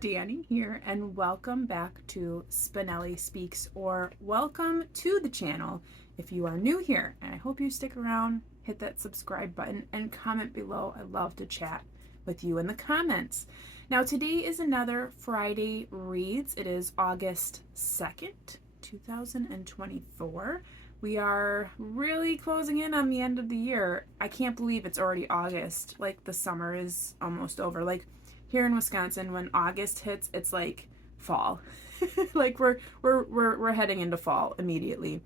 Dani here, and welcome back to Spenelli Speaks, or welcome to the channel if you are new here. And I hope you stick around, hit that subscribe button, and comment below. I love to chat with you in the comments. Now, today is another Friday Reads. It is August 2nd, 2024. We are really closing in on the end of the year. I can't believe it's already August. Like, the summer is almost over. Like, here in Wisconsin, when August hits, it's like fall. Like we're heading into fall immediately.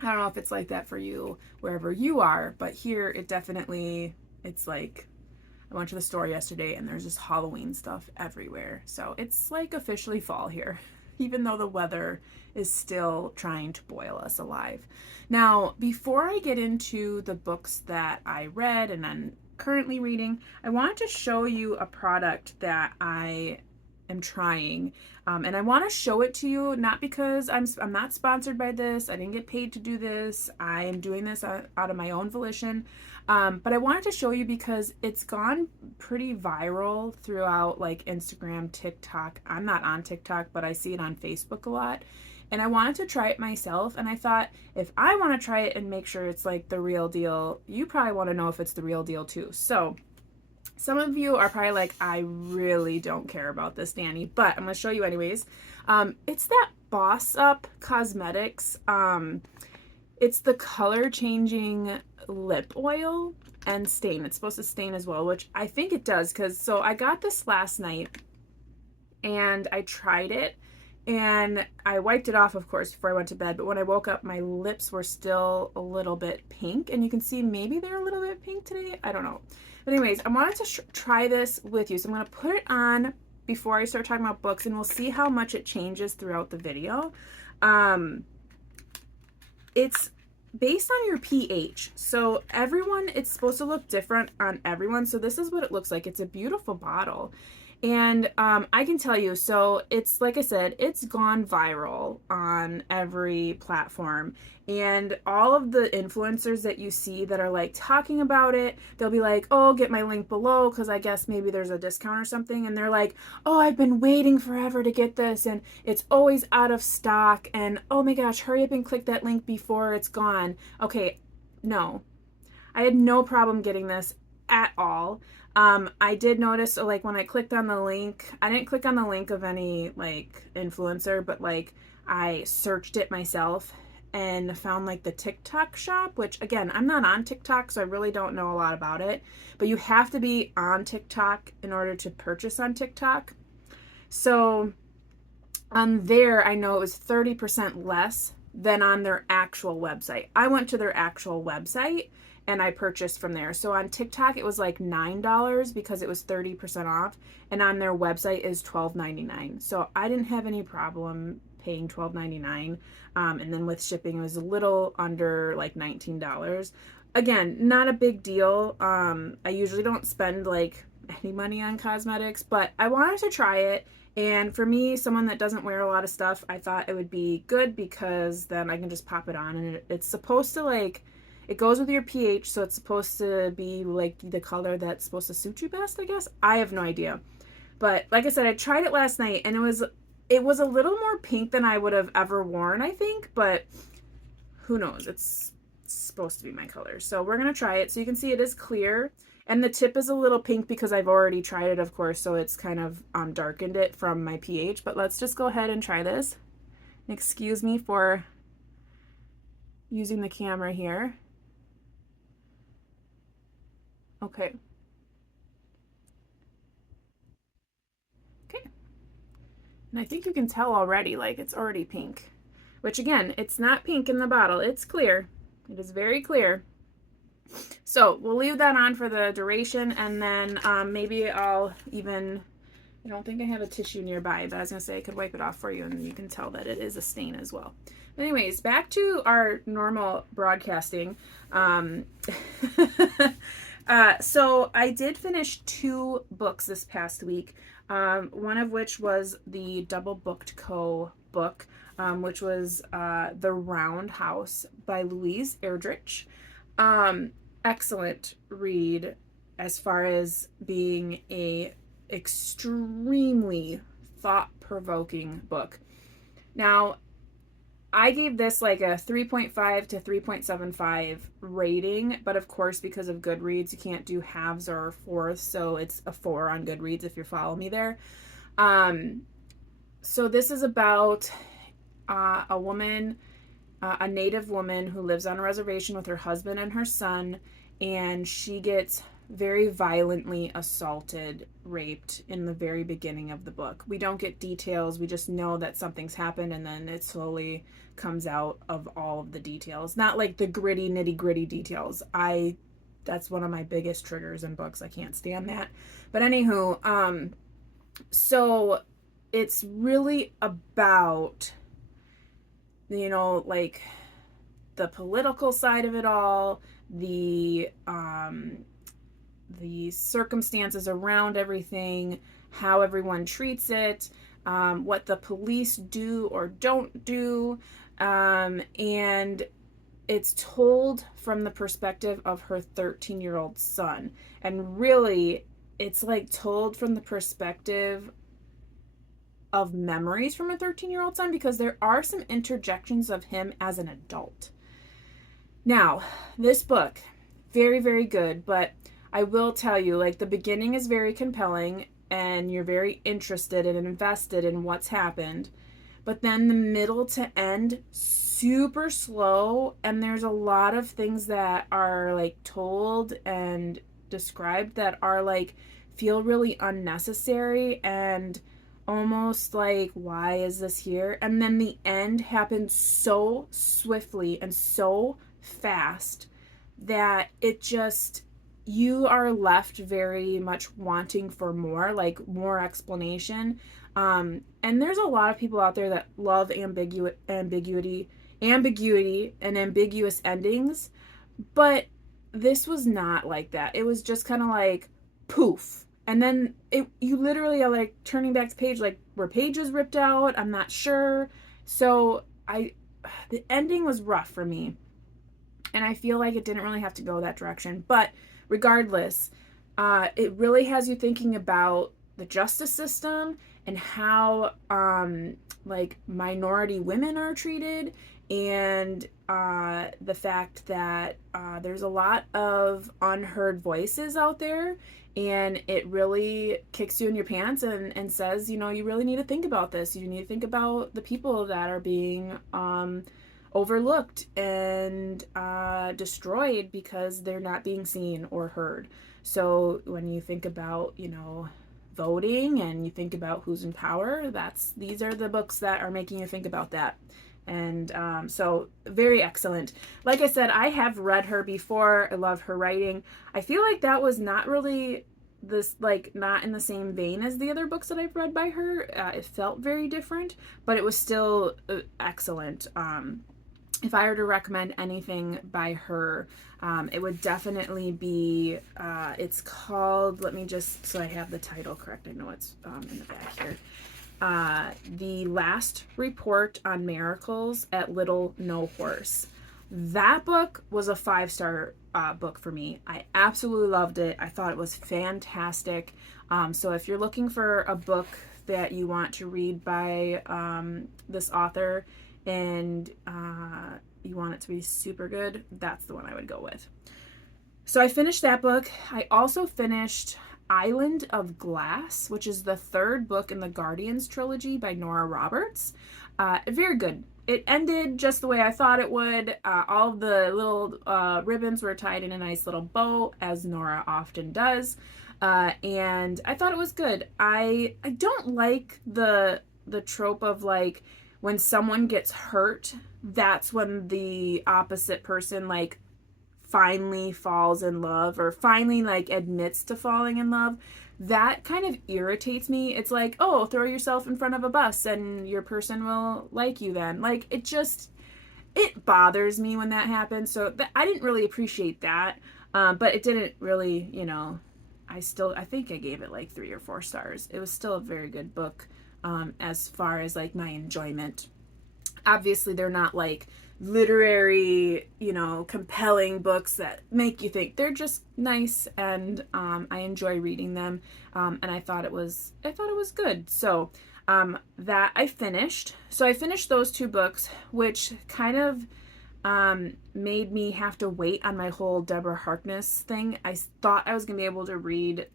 I don't know if it's like that for you wherever you are, but here it's like, I went to the store yesterday and there's just Halloween stuff everywhere. So it's like officially fall here, even though the weather is still trying to boil us alive. Now, before I get into the books that I read and I'm currently reading, I wanted to show you a product that I am trying. And I want to show it to you, not because I'm not sponsored by this. I didn't get paid to do this. I am doing this out of my own volition. But I wanted to show you because it's gone pretty viral throughout like Instagram, TikTok. I'm not on TikTok, but I see it on Facebook a lot. And I wanted to try it myself. And I thought, if I want to try it and make sure it's like the real deal, you probably want to know if it's the real deal too. So some of you are probably like, I really don't care about this, Dani, but I'm going to show you anyways. It's that Boss Up Cosmetics. It's the color changing lip oil and stain. It's supposed to stain as well, which I think it does, because so I got this last night and I tried it and I wiped it off, of course, before I went to bed. But when I woke up, my lips were still a little bit pink, and you can see maybe they're a little bit pink today. I don't know. But anyways, I wanted to try this with you. So I'm going to put it on before I start talking about books, and we'll see how much it changes throughout the video. It's based on your pH. So it's supposed to look different on everyone. So this is what it looks like. It's a beautiful bottle. And I can tell you, so it's, like I said, it's gone viral on every platform. And all of the influencers that you see that are like talking about it, they'll be like, oh, get my link below, because I guess maybe there's a discount or something. And they're like, oh, I've been waiting forever to get this, and it's always out of stock. And oh my gosh, hurry up and click that link before it's gone. Okay, no. I had no problem getting this at all. I did notice, so like when I clicked on the link, I didn't click on the link of any like influencer, but like I searched it myself and found like the TikTok shop, which again, I'm not on TikTok, so I really don't know a lot about it, but you have to be on TikTok in order to purchase on TikTok. So on there, I know it was 30% less than on their actual website. I went to their actual website and I purchased from there. So on TikTok, it was like $9 because it was 30% off. And on their website is $12.99. So I didn't have any problem paying $12.99. And then with shipping, it was a little under like $19. Again, not a big deal. I usually don't spend like any money on cosmetics, but I wanted to try it. And for me, someone that doesn't wear a lot of stuff, I thought it would be good because then I can just pop it on. And it's supposed to like, it goes with your pH, so it's supposed to be like the color that's supposed to suit you best, I guess. I have no idea. But like I said, I tried it last night and it was a little more pink than I would have ever worn, I think, but who knows? It's supposed to be my color. So we're going to try it. So you can see it is clear, and the tip is a little pink because I've already tried it, of course, so it's kind of darkened it from my pH. But let's just go ahead and try this. Excuse me for using the camera here. Okay. Okay. And I think you can tell already, like it's already pink. Which again, it's not pink in the bottle. It's clear. It is very clear. So we'll leave that on for the duration, and then maybe I'll even, I don't think I have a tissue nearby, but I was going to say I could wipe it off for you, and you can tell that it is a stain as well. But anyways, back to our normal broadcasting. So I did finish 2 books this past week, one of which was the DoubleBookedCo book, which was The Round House by Louise Erdrich. Excellent read as far as being a extremely thought-provoking book. Now, I gave this like a 3.5 to 3.75 rating, but of course, because of Goodreads, you can't do halves or fourths, so it's a 4 on Goodreads if you follow me there. So this is about a woman, a native woman who lives on a reservation with her husband and her son, and she gets very violently assaulted, raped in the very beginning of the book. We don't get details, we just know that something's happened, and then it slowly comes out of all of the details. Not like the gritty, nitty-gritty details. That's one of my biggest triggers in books. I can't stand that. But anywho, so it's really about, like the political side of it all, the circumstances around everything, how everyone treats it, what the police do or don't do, and it's told from the perspective of her 13-year-old son. And really, it's like told from the perspective of memories from a 13-year-old son, because there are some interjections of him as an adult. Now, this book, very, very good, but I will tell you, like, the beginning is very compelling and you're very interested and invested in what's happened, but then the middle to end, super slow, and there's a lot of things that are like told and described that are like feel really unnecessary and almost like, why is this here? And then the end happens so swiftly and so fast that it just, you are left very much wanting for more, like more explanation. And there's a lot of people out there that love ambiguity and ambiguous endings, but this was not like that. It was just kind of like poof, and then you literally are like turning back the page, like, were pages ripped out? I'm not sure. So the ending was rough for me, and I feel like it didn't really have to go that direction. But regardless, it really has you thinking about the justice system and how like minority women are treated, and the fact that there's a lot of unheard voices out there, and it really kicks you in your pants and says, you really need to think about this. You need to think about the people that are being overlooked and destroyed because they're not being seen or heard. So when you think about, voting, and you think about who's in power, these are the books that are making you think about that. And so very excellent. Like I said, I have read her before. I love her writing. I feel like that was not really not in the same vein as the other books that I've read by her. It felt very different, but it was still excellent. If I were to recommend anything by her, it would definitely be, it's called, let me just, so I have the title correct, I know it's in the back here. The Last Report on Miracles at Little No Horse. That book was a 5-star book for me. I absolutely loved it. I thought it was fantastic. So if you're looking for a book that you want to read by this author, and you want it to be super good, that's the one I would go with. So I finished that book. I also finished Island of Glass, which is the 3rd book in the Guardians trilogy by Nora Roberts. Very good. It ended just the way I thought it would. All of the little ribbons were tied in a nice little bow, as Nora often does. And I thought it was good. I don't like the trope of like, when someone gets hurt, that's when the opposite person like finally falls in love, or finally like admits to falling in love. That kind of irritates me. It's like, oh, throw yourself in front of a bus and your person will like you then. Like, it bothers me when that happens. So I didn't really appreciate that. But it didn't really, I think I gave it like 3 or 4 stars. It was still a very good book. As far as like my enjoyment. Obviously, they're not like literary, you know, compelling books that make you think. They're just nice, and I enjoy reading them. And I thought it was good. So that I finished. So I finished those two books, which kind of made me have to wait on my whole Deborah Harkness thing. I thought I was gonna be able to read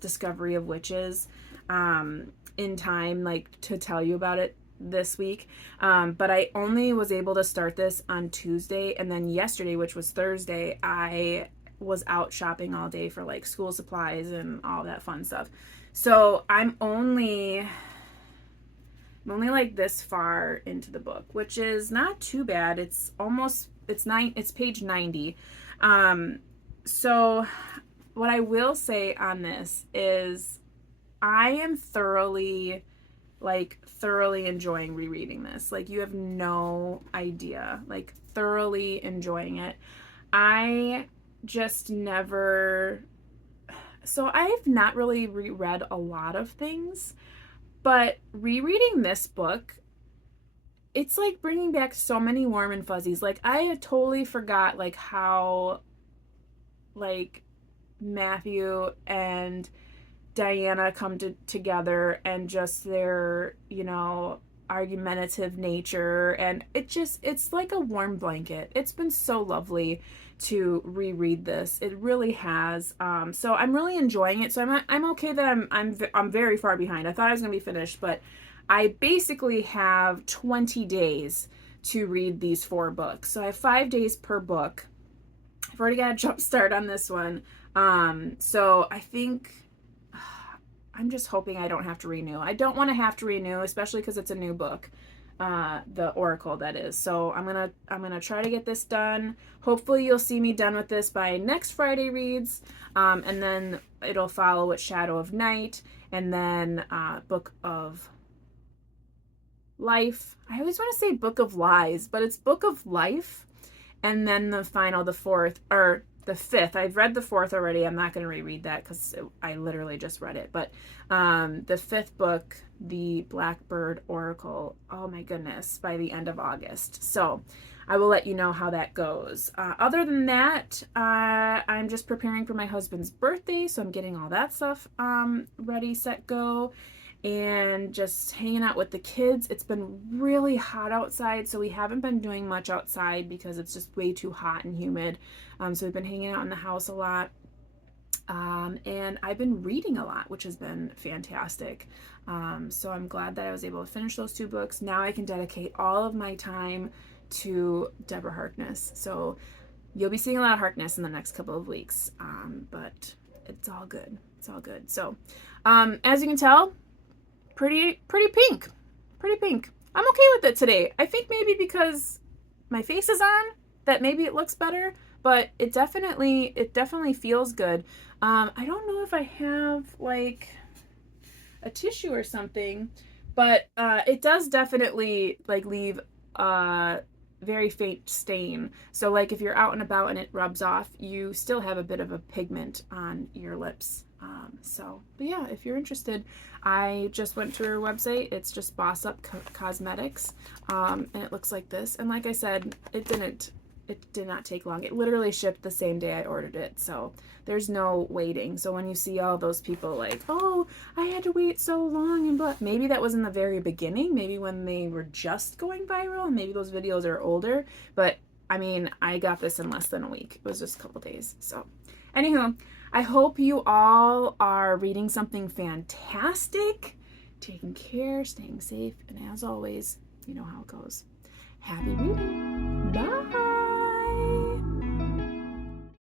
Discovery of Witches in time, like to tell you about it this week. But I only was able to start this on Tuesday, and then yesterday, which was Thursday, I was out shopping all day for like school supplies and all that fun stuff. So I'm only like this far into the book, which is not too bad. It's page 90. So what I will say on this is I am thoroughly enjoying rereading this. Like, you have no idea. Like, thoroughly enjoying it. I just never so I've not really reread a lot of things, but rereading this book, it's like bringing back so many warm and fuzzies. Like, I had totally forgot like how like Matthew and Diana come together, and just their, you know, argumentative nature, and it's like a warm blanket. It's been so lovely to reread this. It really has. So I'm really enjoying it. So I'm okay that I'm very far behind. I thought I was gonna be finished, but I basically have 20 days to read these 4 books. So I have 5 days per book. I've already got a jump start on this one. So I think I'm just hoping I don't have to renew. I don't want to have to renew, especially because it's a new book, the Oracle, that is. So I'm gonna try to get this done. Hopefully you'll see me done with this by next Friday reads, and then it'll follow with Shadow of Night, and then Book of Life. I always want to say Book of Lies, but it's Book of Life, and then the 4th, or the 5th. I've read the 4th already. I'm not going to reread that because I literally just read it. But the 5th book, the Blackbird Oracle, oh my goodness, by the end of August. So I will let you know how that goes. Other than that, I'm just preparing for my husband's birthday, so I'm getting all that stuff ready, set, go, and just hanging out with the kids. It's been really hot outside, so we haven't been doing much outside because it's just way too hot and humid. So we've been hanging out in the house a lot. And I've been reading a lot, which has been fantastic. So I'm glad that I was able to finish those 2 books. Now I can dedicate all of my time to Deborah Harkness. So you'll be seeing a lot of Harkness in the next couple of weeks. But it's all good. It's all good. So as you can tell, pretty pink. Pretty pink. I'm okay with it today. I think maybe because my face is on, that maybe it looks better, but it definitely feels good. I don't know if I have like a tissue or something, but it does definitely like leave a very faint stain. So like if you're out and about and it rubs off, you still have a bit of a pigment on your lips. But yeah, if you're interested, I just went to her website. It's just Boss Up Cosmetics, and it looks like this. And like I said, it did not take long. It literally shipped the same day I ordered it, so there's no waiting. So when you see all those people like, oh, I had to wait so long, and but maybe that was in the very beginning, maybe when they were just going viral, and maybe those videos are older, but I mean, I got this in less than a week. It was just a couple days. So anywho, I hope you all are reading something fantastic, taking care, staying safe, and as always, you know how it goes. Happy reading. Bye.